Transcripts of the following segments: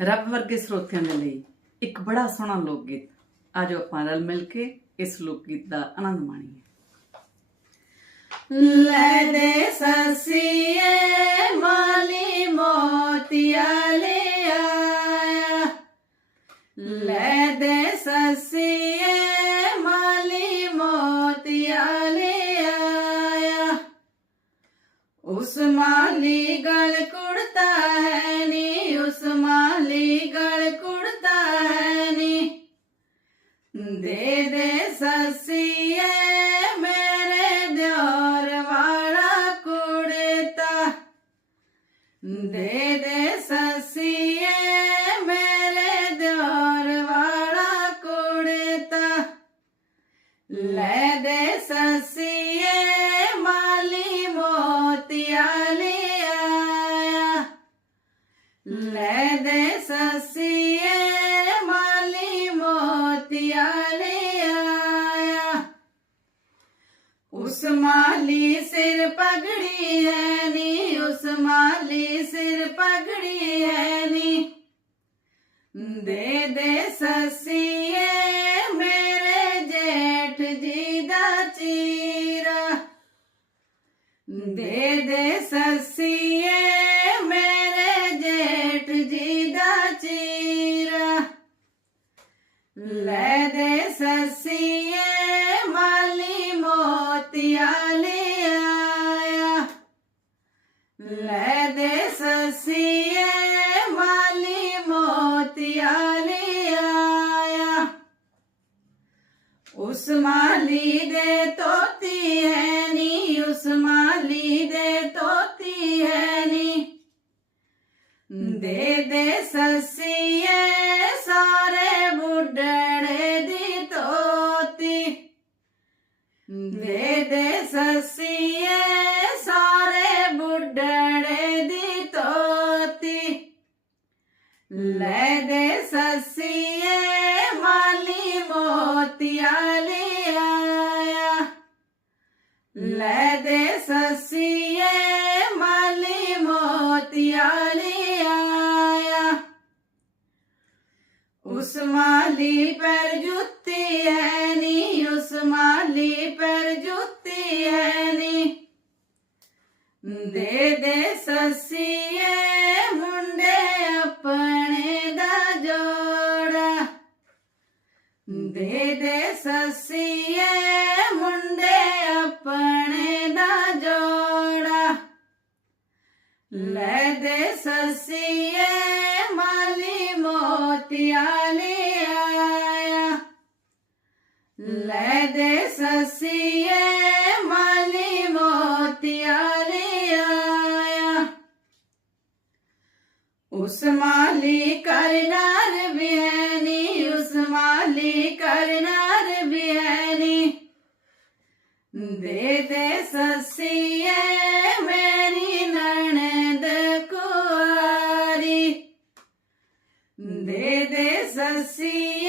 ਰੱਬ ਵਰਗੇ ਸਰੋਤਿਆਂ ਦੇ ਲਈ ਇੱਕ ਬੜਾ ਸੋਹਣਾ ਲੋਕ ਗੀਤ ਆਜੋ ਆਪਾਂ ਰਲ ਮਿਲ ਕੇ ਇਸ ਲੋਕ ਗੀਤ ਦਾ ਆਨੰਦ ਮਾਣੀਏ। ਲੈ ਦੇ ਸਸੀਏ ਮਾਲੀ ਮੋਤੀਆ ਲੈ ਆਇਆ। ਲੈ ਦੇ ਸਸੀਏ ਮਾਲੀ ਮੋਤੀਆ ਲੈ ਆਇਆ। ਉਸ ਮਾਲੀ ਗਲ ਦੇ ਦੇ ਸਸੀਏ, ਮੇਰੇ ਦਿਓਰ ਵਾਲਾ ਕੁੜਤਾ। ਲੈ ਦੇ ਸਸੀਏ, ਮਾਲੀ ਮੋਤੀਆ ਲੈ ਲੈ ਦੇ ਸਸੀਏ, ਮਾਲੀ ਮੋਤੀਆ ਲੈ ਉਸ ਮਾਲੀ ਸਿਰ ਪਗੜੀ ਹੈ ਪਗੜੀ ਹੈ ਨੀ ਦੇ ਦੇ ਸਸੀਏ, ਮੇਰੇ ਜੇਠ ਜੀ ਦਾ ਚੀਰਾ। ਦੇ ਦੇ ਸਸੀਏ, ਮੇਰੇ ਜੇਠ ਜੀ ਦਾ ਚੀਰਾ। ਲੈ ਦੇ ਸਸੀਏ ਉਸ ਮਾਲੀ ਦੇ ਤੋਤੀ ਹੈ ਨੀ ਉਸ ਮਾਲੀ ਦੇ ਤੋਤੀ ਹੈ ਨੀ। ਦੇ ਦੇ ਸਸੀਏ ਸਾਰੇ ਬੁੱਢੜੇ ਦੀ ਤੋਤੀ। ਦੇ ਦੇ ਸਸੀਏ ਸਾਰੇ ਬੁੱਢੜੇ ਦੀ ਤੋਤੀ। ਲੈ ਦੇ ਸਸੀਏ ਮੋਤੀਆ ਲੈ ਆਇਆ। ਲੈ ਦੇ ਸਸੀਏ, ਮਾਲੀ ਮੋਤੀਆ ਲੈ ਆਇਆ। ਉਸ ਮਾਲੀ ਪਰ ਜੁੱਤੀ ਹੈ ਨੀ, ਉਸ ਮਾਲੀ ਪਰ ਜੁੱਤੀ ਹੈ ਨੀ। ਦੇ ਦੇ ਸਸੀਏ ਦੇ ਦੇ ਸਸੀਏ, ਮੁੰਡੇ ਆਪਣੇ ਦਾ ਜੋੜਾ। ਲੈ ਦੇ ਸਸੀਏ, ਮਾਲੀ ਮੋਤੀਆ ਲੈ ਲੈ ਦੇ ਸਸੀਏ, ਮਾਲੀ ਮੋਤੀਆ ਲੈ ਆਇਆ। ਉਸ ਮਾਲੀ ਕਰਨਾਰ ਬਿਹਨੀ ਦੇ ਦੇ ਸਸੀਏ ਮੇਰੀ ਨਣਦ ਕੁਆਰੀ ਦੇ ਦੇ ਸਸੀਏ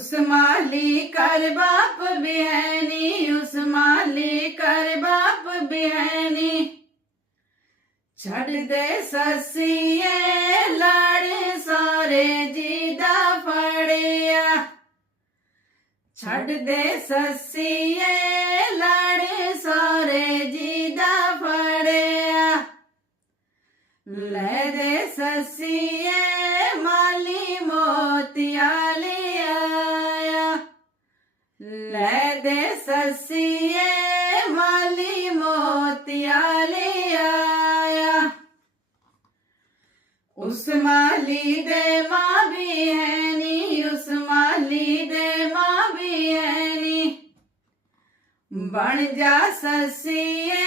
ਉਸ ਮਾਲੀ ਕਰ ਬਾਪ ਬਿਹਨੀ ਉਸ ਮਾਲੀ ਕਰ ਬਾਪ ਬਿਹਨੀ ਛੱਡ ਦੇ ਸਸੀਏ ਲੜ ਸਾਰੇ ਜੀ ਦਾ ਫੜਿਆ ਛੱਡ ਦੇ ਸਸੀਏ ਲੈ ਦੇ ਸਸੀਏ, ਮਾਲੀ ਮੋਤੀਆ ਲਿਆਇਆ ਉਸ ਮਾਲੀ ਦੇ ਮਾਂ ਵੀ ਹੈ ਨੀ, ਉਸ ਮਾਲੀ ਦੇ ਮਾਂ ਵੀ ਹੈ ਨੀ। ਬਣ ਜਾ ਸਸੀਏ,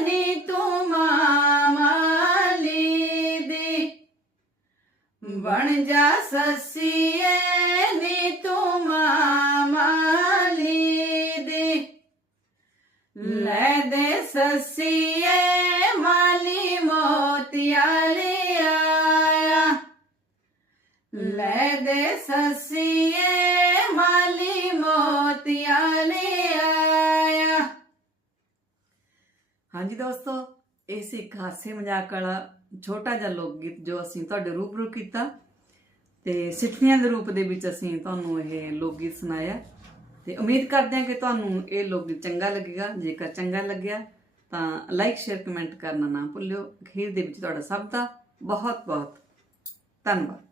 ਨੀ ਤੂੰ ਮਾਂ ਮਾਲੀ ਦੀ। ਬਣ ਜਾ ਸਸੀਏ ਦੇ ਸੱਸੀਏ, ਮਾਲੀ ਮੋਤੀਆ ਲੈ ਆਇਆ। ਲੈ ਦੇ ਸੱਸੀਏ, ਮਾਲੀ ਮੋਤੀਆ ਲੈ ਹਾਂਜੀ ਦੋਸਤੋ, ਇਹ ਸੀ ਇੱਕ ਹਾਸੇ ਮਜ਼ਾਕ ਵਾਲਾ ਛੋਟਾ ਜਿਹਾ ਲੋਕ ਗੀਤ ਜੋ ਅਸੀਂ ਤੁਹਾਡੇ ਰੂਬਰੂ ਕੀਤਾ ਤੇ ਸਿੱਠਣੀਆਂ ਦੇ ਰੂਪ ਦੇ ਵਿੱਚ ਅਸੀਂ ਤੁਹਾਨੂੰ ਇਹ ਲੋਕ ਗੀਤ ਸੁਣਾਇਆ। ਤੇ ਉਮੀਦ ਕਰਦੇ ਹਾਂ ਕਿ ਤੁਹਾਨੂੰ ਇਹ ਲੋਕ ਗੀਤ ਚੰਗਾ ਲੱਗੇਗਾ। ਜੇਕਰ ਚੰਗਾ ਲੱਗਿਆ ਤਾਂ ਲਾਈਕ ਸ਼ੇਅਰ ਕਮੈਂਟ ਕਰਨਾ ਨਾ ਭੁੱਲਿਓ। ਅਖੀਰ ਦੇ ਵਿੱਚ ਤੁਹਾਡਾ ਸਭ ਦਾ ਬਹੁਤ ਬਹੁਤ ਧੰਨਵਾਦ।